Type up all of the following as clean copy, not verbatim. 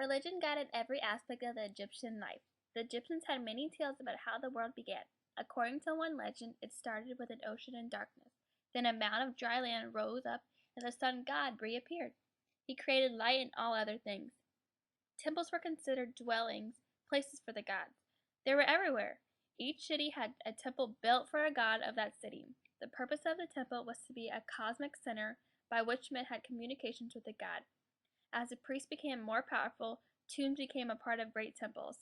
Religion guided every aspect of the Egyptian life. The Egyptians had many tales about how the world began. According to one legend, it started with an ocean in darkness. Then a mound of dry land rose up, and the sun god reappeared. He created light and all other things. Temples were considered dwellings, places for the gods. They were everywhere. Each city had a temple built for a god of that city. The purpose of the temple was to be a cosmic center by which men had communications with the god. As the priests became more powerful, tombs became a part of great temples.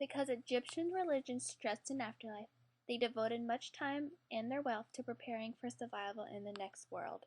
Because Egyptian religion stressed an afterlife, they devoted much time and their wealth to preparing for survival in the next world.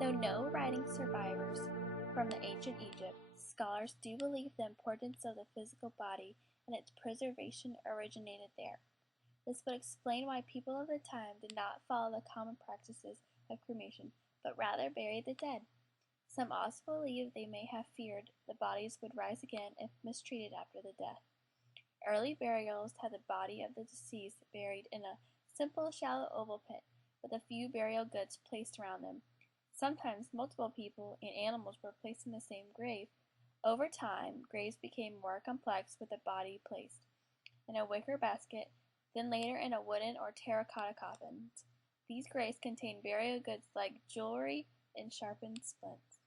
Though no writings survivors from the ancient Egypt, scholars do believe the importance of the physical body and its preservation originated there. This would explain why people of the time did not follow the common practices of cremation, but rather buried the dead. Some also believe they may have feared the bodies would rise again if mistreated after the death. Early burials had the body of the deceased buried in a simple shallow oval pit, with a few burial goods placed around them. Sometimes multiple people and animals were placed in the same grave. Over time, graves became more complex with the body placed in a wicker basket, then later in a wooden or terracotta coffin. These graves contained burial goods like jewelry and sharpened splints.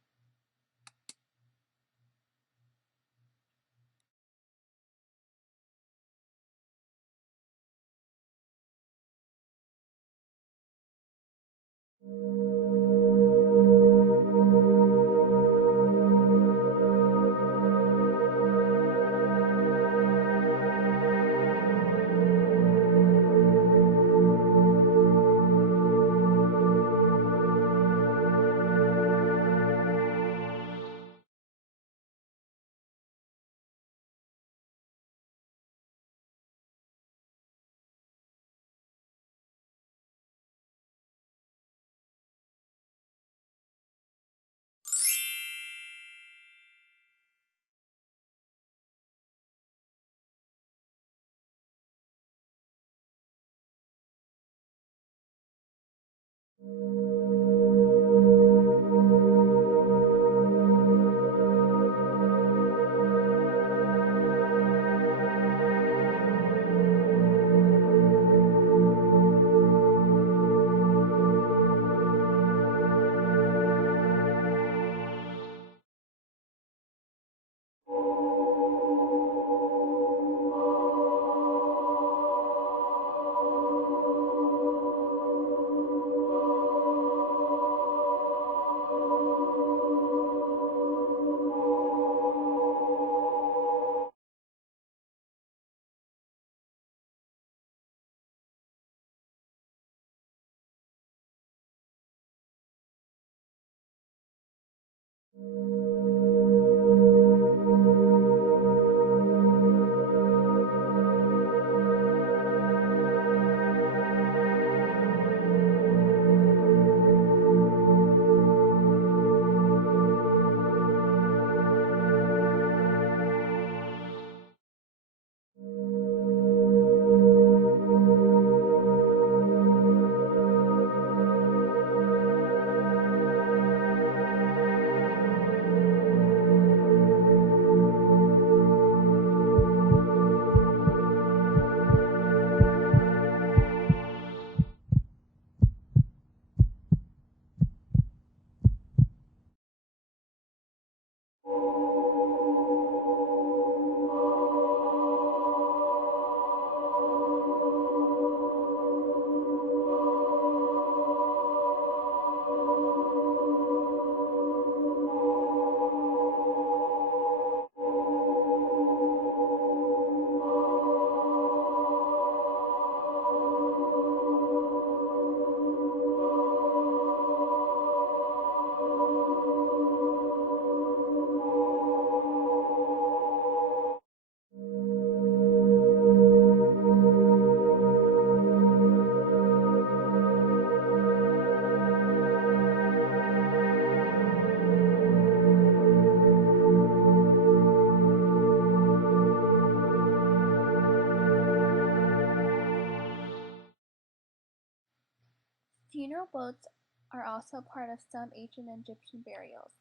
Funeral boats are also part of some ancient Egyptian burials.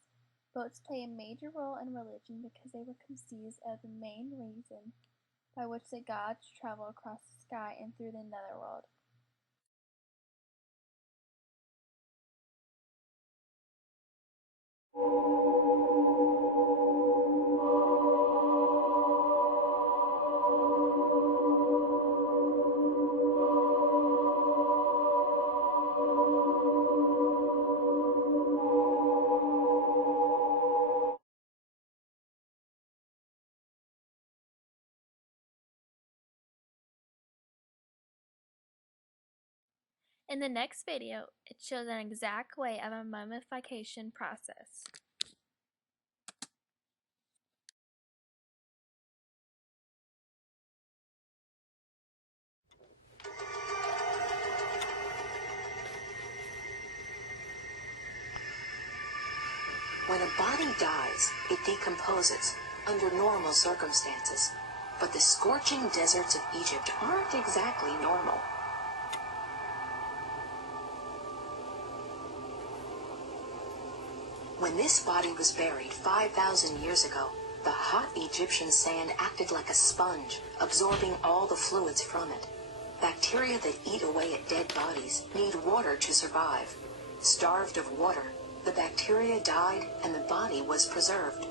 Boats play a major role in religion because they were conceived as the main reason by which the gods travel across the sky and through the netherworld. In the next video, it shows an exact way of a mummification process. When a body dies, it decomposes under normal circumstances. But the scorching deserts of Egypt aren't exactly normal. When this body was buried 5,000 years ago, the hot Egyptian sand acted like a sponge, absorbing all the fluids from it. Bacteria that eat away at dead bodies need water to survive. Starved of water, the bacteria died and the body was preserved.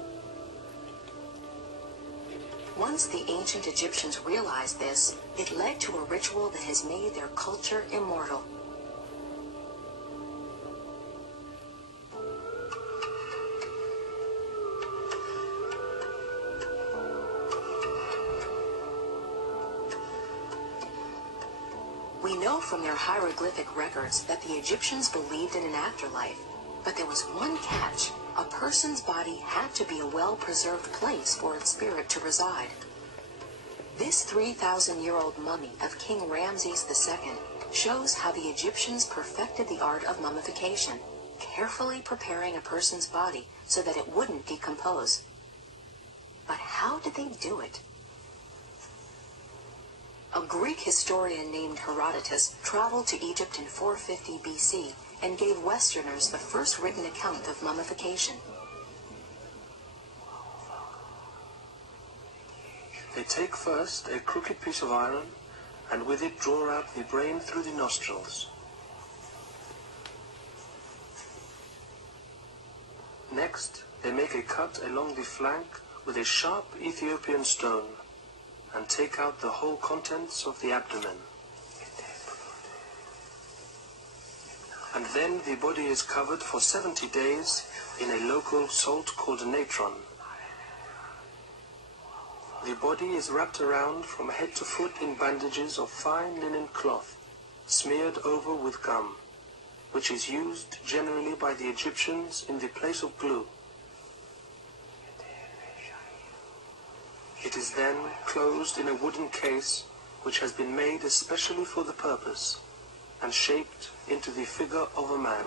Once the ancient Egyptians realized this, it led to a ritual that has made their culture immortal. We know from their hieroglyphic records that the Egyptians believed in an afterlife, but there was one catch. A person's body had to be a well-preserved place for its spirit to reside. This 3,000-year-old mummy of King Ramses II shows how the Egyptians perfected the art of mummification, carefully preparing a person's body so that it wouldn't decompose. But how did they do it? A Greek historian named Herodotus traveled to Egypt in 450 BC and gave Westerners the first written account of mummification. They take first a crooked piece of iron, and with it draw out the brain through the nostrils. Next, they make a cut along the flank with a sharp Ethiopian stone, and take out the whole contents of the abdomen. And then the body is covered for 70 days in a local salt called natron. The body is wrapped around from head to foot in bandages of fine linen cloth, smeared over with gum, which is used generally by the Egyptians in the place of glue. It is then closed in a wooden case which has been made especially for the purpose and shaped into the figure of a man.